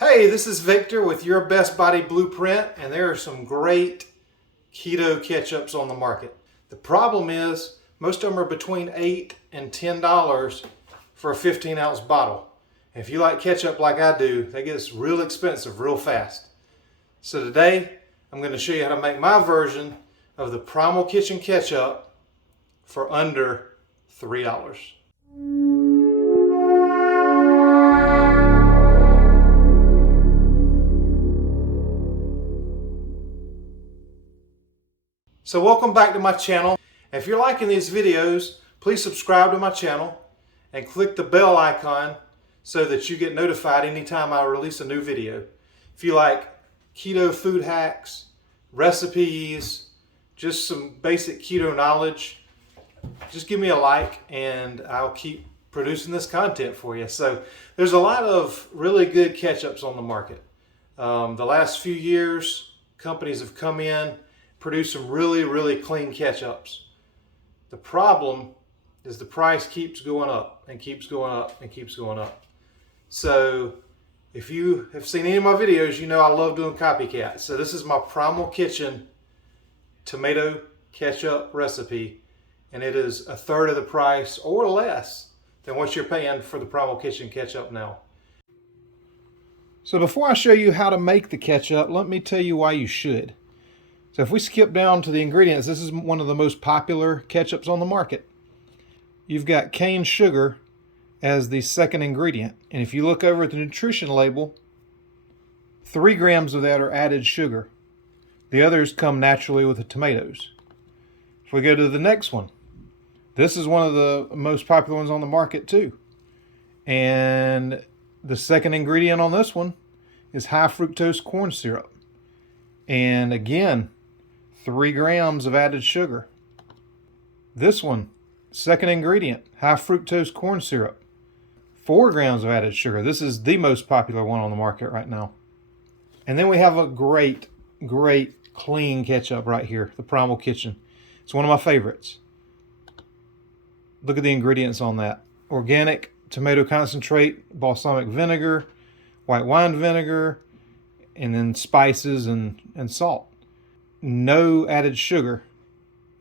Hey, this is Victor with Your Best Body Blueprint, and there are some great keto ketchups on the market. The problem is most of them are between $8 and $10 for a 15-ounce bottle. And if you like ketchup like I do, that gets real expensive real fast. So today I'm going to show you how to make my version of the Primal Kitchen ketchup for under $3. So welcome back to my channel. If you're liking these videos, please subscribe to my channel and click the bell icon so that you get notified anytime I release a new video. If you like keto food hacks, recipes, just some basic keto knowledge, just give me a like and I'll keep producing this content for you. So there's a lot of really good ketchups on the market. The last few years, companies have come in, produce some really clean ketchups. The problem is the price keeps going up and keeps going up and keeps going up. So if you have seen any of my videos, you know I love doing copycats. So this is my Primal Kitchen tomato ketchup recipe, and it is a third of the price or less than what you're paying for the Primal Kitchen ketchup now. So before I show you how to make the ketchup, let me tell you why you should. So if we skip down to the ingredients, this is one of the most popular ketchups on the market. You've got cane sugar as the second ingredient. And if you look over at the nutrition label, 3 grams of that are added sugar. The others come naturally with the tomatoes. If we go to the next one, this is one of the most popular ones on the market too. And the second ingredient on this one is high fructose corn syrup. And again, 3 grams of added sugar. This one, second ingredient, high fructose corn syrup. 4 grams of added sugar. This is the most popular one on the market right now. And then we have a great clean ketchup right here, the Primal Kitchen. It's one of my favorites. Look at the ingredients on that. Organic tomato concentrate, balsamic vinegar, white wine vinegar, and then spices and salt. No added sugar,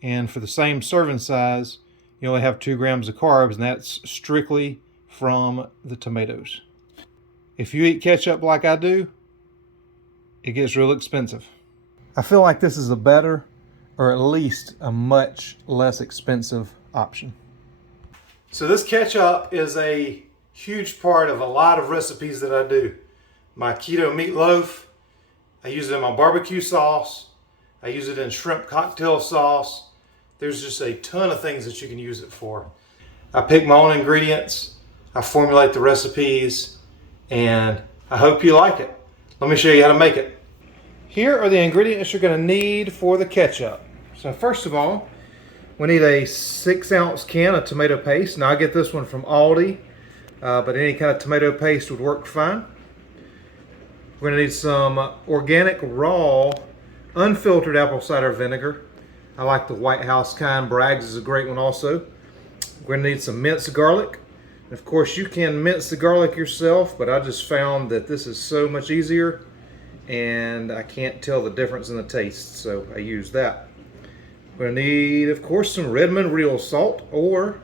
and for the same serving size you only have 2 grams of carbs, and that's strictly from the tomatoes. If you eat ketchup like I do, it gets real expensive. I feel like this is a better, or at least a much less expensive option. So this ketchup is a huge part of a lot of recipes that I do. My keto meatloaf, I use it in my barbecue sauce. I use it in shrimp cocktail sauce. There's just a ton of things that you can use it for. I pick my own ingredients, I formulate the recipes, and I hope you like it. Let me show you how to make it. Here are the ingredients you're going to need for the ketchup. So first of all, we need a 6-ounce can of tomato paste. Now I get this one from Aldi, but any kind of tomato paste would work fine. We're going to need some organic raw unfiltered apple cider vinegar. I like the White House kind. Bragg's is a great one also. We're going to need some minced garlic. Of course, you can mince the garlic yourself, but I just found that this is so much easier and I can't tell the difference in the taste, so I use that. We're going to need, of course, some Redmond real salt, or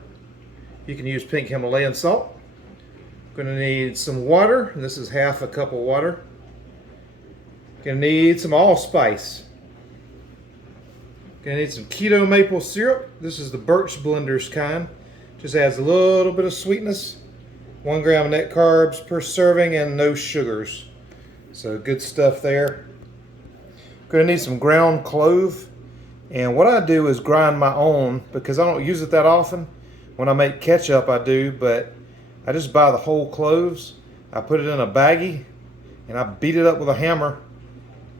you can use pink Himalayan salt. We're going to need some water. This is half a cup of water. Gonna need some allspice. Gonna need some keto maple syrup. This is the Birch Blenders kind. Just adds a little bit of sweetness. 1 gram of net carbs per serving and no sugars. So good stuff there. Gonna need some ground clove. And what I do is grind my own because I don't use it that often. When I make ketchup I do, but I just buy the whole cloves. I put it in a baggie and I beat it up with a hammer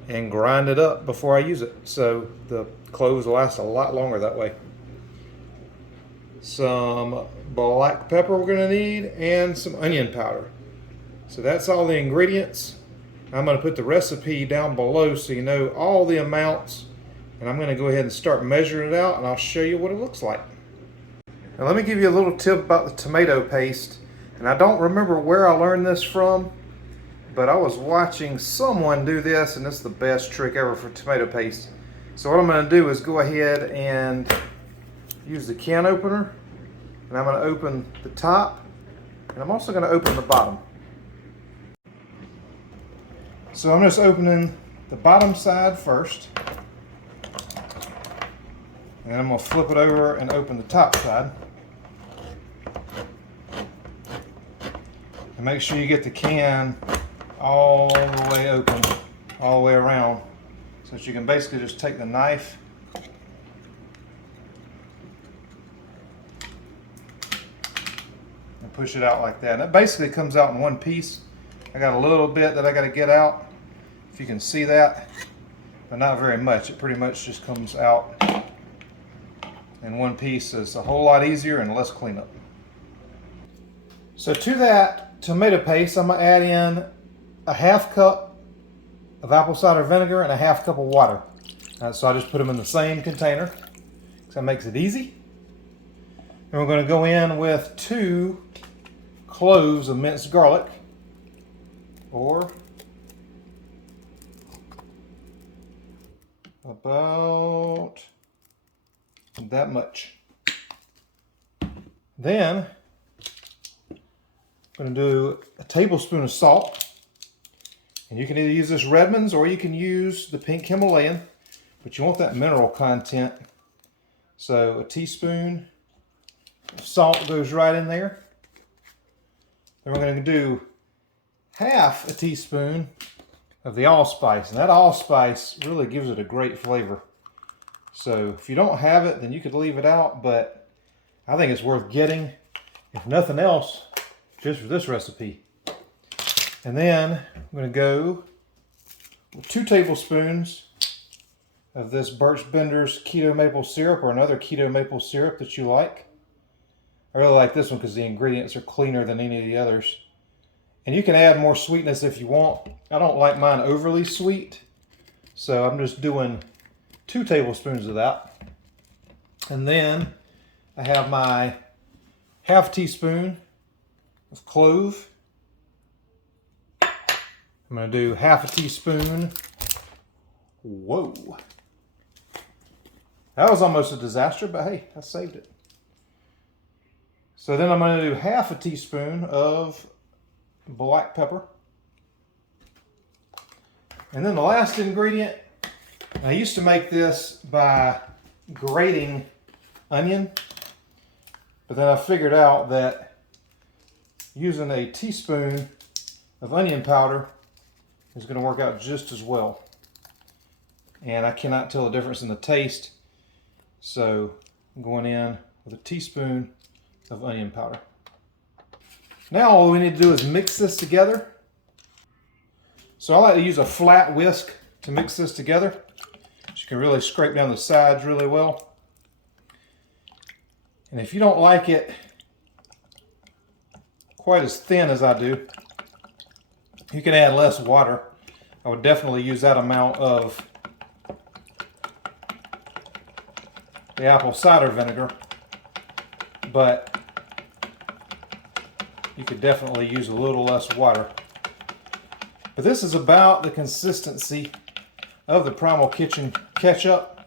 and grind it up before I use it. So the cloves last a lot longer that way. Some black pepper we're gonna need, and some onion powder. So that's all the ingredients. I'm gonna put the recipe down below so you know all the amounts, and I'm gonna go ahead and start measuring it out and I'll show you what it looks like. Now let me give you a little tip about the tomato paste, and I don't remember where I learned this from, but I was watching someone do this, and this is the best trick ever for tomato paste. So what I'm going to do is go ahead and use the can opener, and I'm going to open the top, and I'm also going to open the bottom. So I'm just opening the bottom side first, and I'm going to flip it over and open the top side. And make sure you get the can all the way open, all the way around, so that you can basically just take the knife and push it out like that. And it basically comes out in one piece. I got a little bit that I got to get out, if you can see that, but not very much. It pretty much just comes out in one piece. So it's a whole lot easier and less cleanup. So to that tomato paste, I'm going to add in a half cup of apple cider vinegar and a half cup of water. So I just put them in the same container, so that makes it easy. And we're going to go in with 2 cloves of minced garlic, or about that much. Then I'm going to do a tablespoon of salt, and you can either use this Redmond's or you can use the pink Himalayan, but you want that mineral content. So a teaspoon of salt goes right in there. Then we're going to do half a teaspoon of the allspice, and that allspice really gives it a great flavor. So if you don't have it, then you could leave it out, but I think it's worth getting, if nothing else, just for this recipe. And then I'm going to go with 2 tablespoons of this Birch Bender's keto maple syrup, or another keto maple syrup that you like. I really like this one because the ingredients are cleaner than any of the others. And you can add more sweetness if you want. I don't like mine overly sweet, so I'm just doing 2 tablespoons of that. And then I have my half teaspoon of clove. I'm going to do half a teaspoon. Whoa. That was almost a disaster, but hey, I saved it. So then I'm going to do half a teaspoon of black pepper. And then the last ingredient, I used to make this by grating onion, but then I figured out that using a teaspoon of onion powder is going to work out just as well. And I cannot tell the difference in the taste, so I'm going in with a teaspoon of onion powder. Now all we need to do is mix this together. So I like to use a flat whisk to mix this together. You can really scrape down the sides really well. And if you don't like it quite as thin as I do, you can add less water. I would definitely use that amount of the apple cider vinegar, but you could definitely use a little less water. But this is about the consistency of the Primal Kitchen ketchup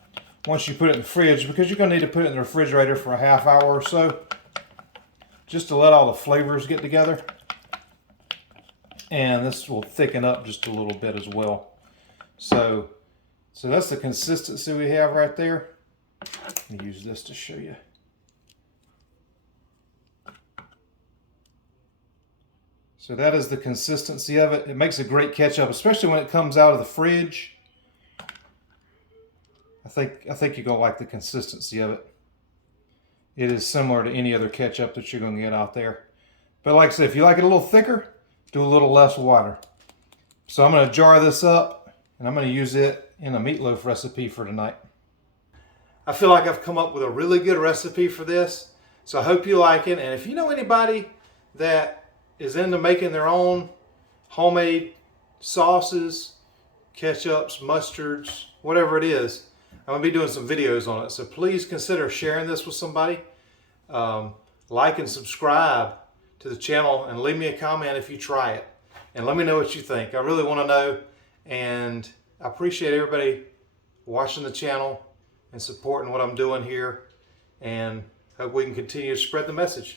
once you put it in the fridge, because you're going to need to put it in the refrigerator for a half hour or so just to let all the flavors get together. And this will thicken up just a little bit as well. So that's the consistency we have right there. Let me use this to show you. So that is the consistency of it. It makes a great ketchup, especially when it comes out of the fridge. I think you're going to like the consistency of it. It is similar to any other ketchup that you're going to get out there. But like I said, if you like it a little thicker, do a little less water. So I'm going to jar this up, and I'm going to use it in a meatloaf recipe for tonight. I feel like I've come up with a really good recipe for this, so I hope you like it. And if you know anybody that is into making their own homemade sauces, ketchups, mustards, whatever it is, I'm going to be doing some videos on it. So please consider sharing this with somebody. Like and subscribe to the channel, and leave me a comment if you try it. and let me know what you think. I really want to know, and I appreciate everybody watching the channel and supporting what I'm doing here, and hope we can continue to spread the message.